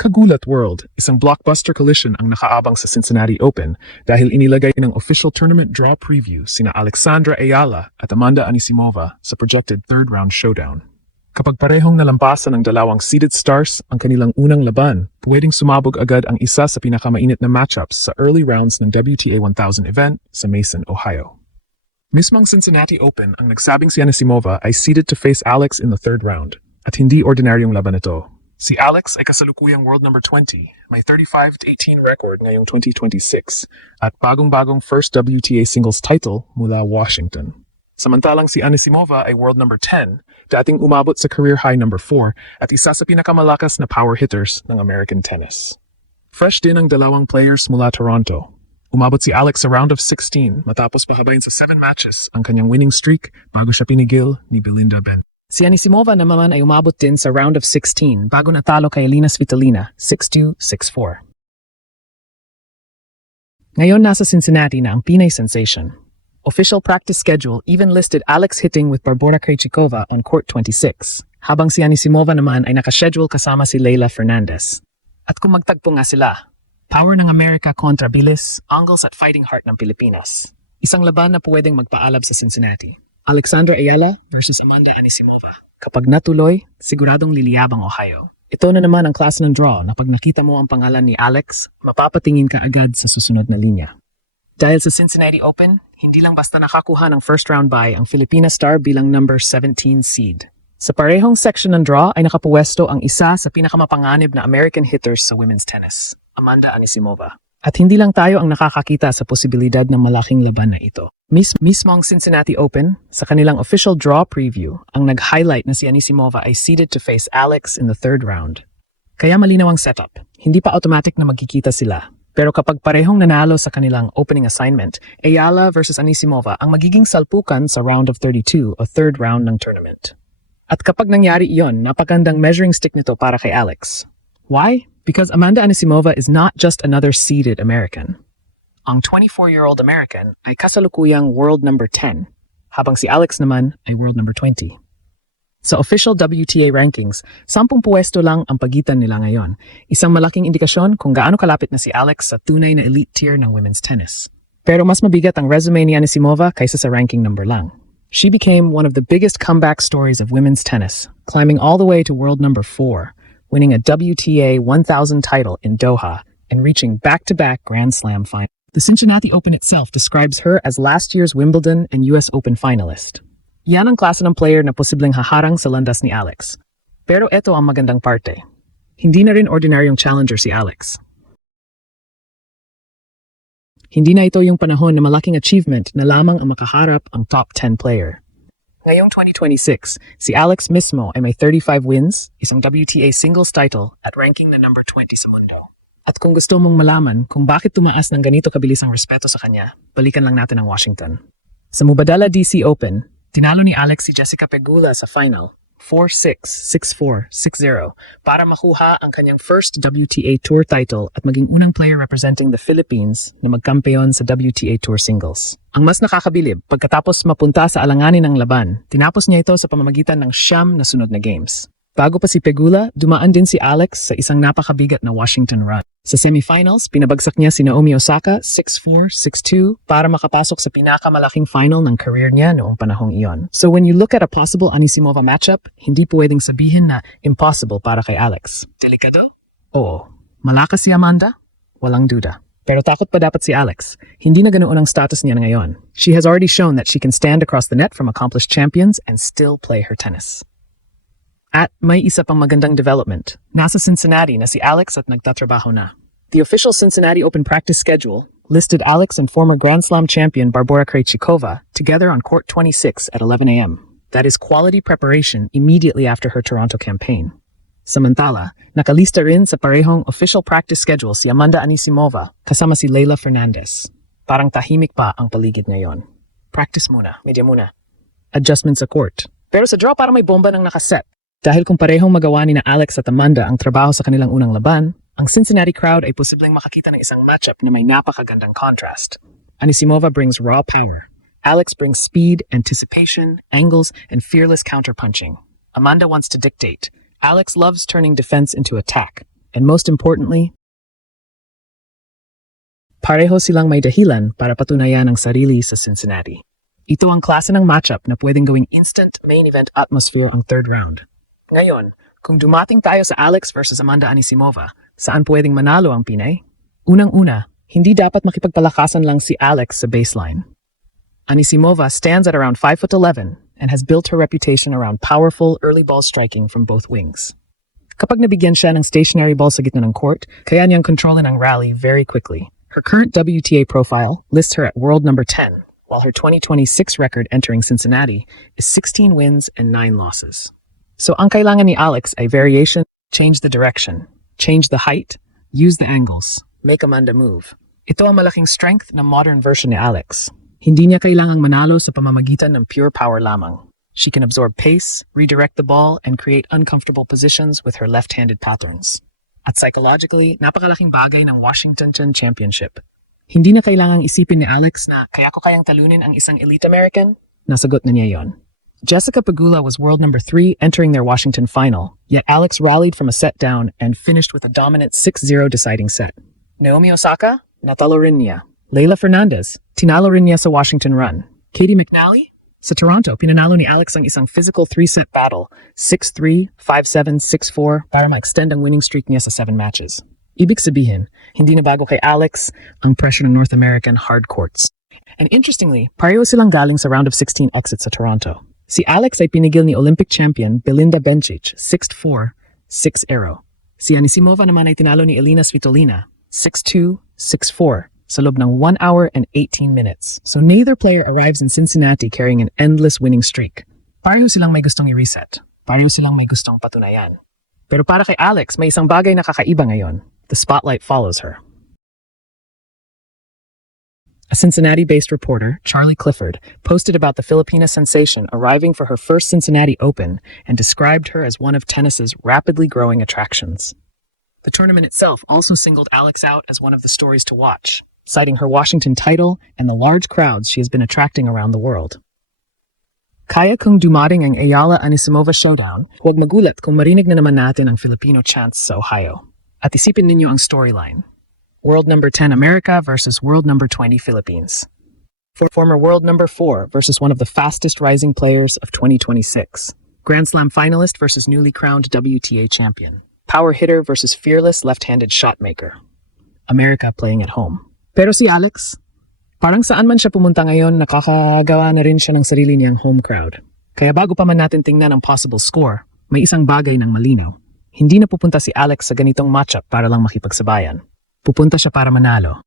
Kagulat World, isang blockbuster collision ang nakaabang sa Cincinnati Open dahil inilagay ng official tournament draw preview sina Alexandra Ayala at Amanda Anisimova sa projected third-round showdown. Kapag parehong nalampasan ng dalawang seeded stars ang kanilang unang laban, pwedeng sumabog agad ang isa sa pinakamainit na matchups sa early rounds ng WTA 1000 event sa Mason, Ohio. Mismong Cincinnati Open ang nagsabing si Anisimova ay seeded to face Alex in the third round at hindi ordinaryong laban ito. Si Alex ay kasalukuyang world number 20, may 35-18 record ngayong 2026 at bagong-bagong first WTA singles title mula Washington. Samantalang si Anisimova ay world number 10, dating umabot sa career high number 4 at isa sa pinakamalakas na power hitters ng American tennis. Fresh din ang dalawang players mula Toronto. Umabot si Alex sa round of 16 matapos pahabayin sa 7 matches ang kanyang winning streak bago siya pinigil ni Belinda Bencivenga. Si Anisimova naman ay umabot din sa round of 16 bago natalo kay Elina Svitolina 6-2, 6-4. Ngayon nasa Cincinnati na ang Pinay sensation. Official practice schedule even listed Alex hitting with Barbora Krejcikova on court 26, habang si Anisimova naman ay nakaschedule kasama si Leylah Fernandez. At kung magtagpo nga sila, power ng Amerika kontra bilis, angles at fighting heart ng Pilipinas. Isang laban na pwedeng magpaalab sa Cincinnati. Alexandra Ayala versus Amanda Anisimova. Kapag natuloy, siguradong liliyabang Ohio. Ito na naman ang klase ng draw na pag nakita mo ang pangalan ni Alex, mapapatingin ka agad sa susunod na linya. Dahil sa Cincinnati Open, hindi lang basta nakakuha ng first round bye ang Filipina star bilang number 17 seed. Sa parehong section ng draw ay nakapuwesto ang isa sa pinakamapanganib na American hitters sa women's tennis, Amanda Anisimova. At hindi lang tayo ang nakakakita sa posibilidad ng malaking laban na ito. Mismong Cincinnati Open, sa kanilang official draw preview, ang nag-highlight na si Anisimova ay seeded to face Alex in the third round. Kaya malinaw ang setup. Hindi pa automatic na magkikita sila. Pero kapag parehong nanalo sa kanilang opening assignment, Ayala versus Anisimova ang magiging salpukan sa round of 32 o third round ng tournament. At kapag nangyari iyon, napagandang measuring stick nito para kay Alex. Why? Because Amanda Anisimova is not just another seeded American. Ang 24-year-old American ay kasalukuyang world number 10, habang si Alex naman ay world number 20. Sa official WTA rankings, 10 puwesto lang ang pagitan nila ngayon, isang malaking indikasyon kung gaano kalapit na si Alex sa tunay na elite tier ng women's tennis. Pero mas mabigat ang resume ni Anisimova kaysa sa ranking number lang. She became one of the biggest comeback stories of women's tennis, climbing all the way to world number 4, winning a WTA 1000 title in Doha and reaching back-to-back Grand Slam finals. The Cincinnati Open itself describes her as last year's Wimbledon and US Open finalist. Yan ang klase ng player na posibleng haharang sa landas ni Alex. Pero eto ang magandang parte. Hindi na rin ordinaryong challenger si Alex. Hindi na ito yung panahon na malaking achievement na lamang ang makaharap ang top 10 player. Ngayong 2026, si Alex mismo ay may 35 wins, isang WTA singles title at ranking na number 20 sa mundo. At kung gusto mong malaman kung bakit tumaas ng ganito kabilis ang respeto sa kanya, balikan lang natin ang Washington. Sa Mubadala DC Open, tinalo ni Alex si Jessica Pegula sa final, 4-6, 6-4, 6-0, para makuha ang kanyang first WTA Tour title at maging unang player representing the Philippines na magkampeon sa WTA Tour singles. Ang mas nakakabilib, pagkatapos mapunta sa alanganin ng laban, tinapos niya ito sa pamamagitan ng 9 na sunod na games. Bago pa si Pegula, dumaan din si Alex sa isang napakabigat na Washington run. Sa semifinals, pinabagsak niya si Naomi Osaka 6-4, 6-2 para makapasok sa pinakamalaking final ng career niya noong panahong iyon. So when you look at a possible Anisimova matchup, hindi pwedeng sabihin na impossible para kay Alex. Delikado? Oo. Malakas si Amanda? Walang duda. Pero takot pa dapat si Alex. Hindi na ganoon ang status niya ngayon. She has already shown that she can stand across the net from accomplished champions and still play her tennis. At may isa pang magandang development. Nasa Cincinnati na si Alex at nagtatrabaho na. The official Cincinnati Open practice schedule listed Alex and former Grand Slam champion Barbora Krejcikova together on court 26 at 11 a.m. That is quality preparation immediately after her Toronto campaign. Samantala, nakalista rin sa parehong official practice schedule si Amanda Anisimova kasama si Leylah Fernandez. Parang tahimik pa ang paligid ngayon. Practice muna, media muna. Adjustment sa court. Pero sa draw para may bomba ng nakaset. Dahil kung parehong magawa ni na Alex at Amanda ang trabaho sa kanilang unang laban, ang Cincinnati crowd ay posibleng makakita ng isang matchup na may napakagandang contrast. Anisimova brings raw power. Alex brings speed, anticipation, angles, and fearless counterpunching. Amanda wants to dictate. Alex loves turning defense into attack. And most importantly, pareho silang may dahilan para patunayan ang sarili sa Cincinnati. Ito ang klase ng matchup na pwedeng gawing instant main event atmosphere ang third round. Ngayon, kung dumating tayo sa Alex versus Amanda Anisimova, saan pwedeng manalo ang Pinay? Unang-una, hindi dapat makipagpalakasan lang si Alex sa baseline. Anisimova stands at around 5'11" and has built her reputation around powerful early ball striking from both wings. Kapag nabigyan siya ng stationary ball sa gitna ng court, kaya niyang kontrolin ang rally very quickly. Her current WTA profile lists her at world number 10, while her 2026 record entering Cincinnati is 16 wins and 9 losses. So ang kailangan ni Alex ay variation, change the direction, change the height, use the angles, make Amanda move. Ito ang malaking strength ng modern version ni Alex. Hindi niya kailangang manalo sa pamamagitan ng pure power lamang. She can absorb pace, redirect the ball, and create uncomfortable positions with her left-handed patterns. At psychologically, napakalaking bagay ng Washington Championship. Hindi na kailangang isipin ni Alex na kaya ko kayang talunin ang isang elite American? Nasagot na niya yon. Jessica Pegula was world number 3 entering their Washington final, yet Alex rallied from a set down and finished with a dominant 6-0 deciding set. Naomi Osaka? Natalo rin niya. Leylah Fernandez, tinalo rin niya sa Washington run. Katie McNally? Sa Toronto, pinanalo ni Alex ang isang physical 3-set battle, 6-3, 5-7, 6-4, para ma-extend ang winning streak niya sa 7 matches. Ibig sabihin, hindi na bago kay Alex ang pressure ng North American hard courts. And interestingly, pareho silang galing sa round of 16 exit sa Toronto. Si Alex ay pinigil ni Olympic champion Belinda Bencic, 6-4, 6-0. Si Anisimova naman ay tinalo ni Elina Svitolina, 6-2, 6-4. Sa loob ng 1 hour and 18 minutes. So neither player arrives in Cincinnati carrying an endless winning streak. Pareho silang may gustong i-reset. Pareho silang may gustong patunayan. Pero para kay Alex, may isang bagay na kakaiba ngayon. The spotlight follows her. A Cincinnati-based reporter, Charlie Clifford, posted about the Filipina sensation arriving for her first Cincinnati Open and described her as one of tennis's rapidly growing attractions. The tournament itself also singled Alex out as one of the stories to watch, citing her Washington title and the large crowds she has been attracting around the world. Kaya kung dumating ang Ayala Anisimova showdown, huwag magulat kung marinig na naman natin ang Filipino chants sa Ohio. At isipin ninyo ang storyline. World number 10 America versus world number 20 Philippines. Former world number 4 versus one of the fastest rising players of 2026. Grand Slam finalist versus newly crowned WTA champion. Power hitter versus fearless left-handed shot maker. America playing at home. Pero si Alex, parang saan man siya pumunta ngayon, nakakagawa na rin siya ng sarili niyang home crowd. Kaya bago pa man natin tingnan ang possible score, may isang bagay ng malinaw. Hindi na pupunta si Alex sa ganitong matchup para lang makipagsabayan. Pupunta siya para manalo.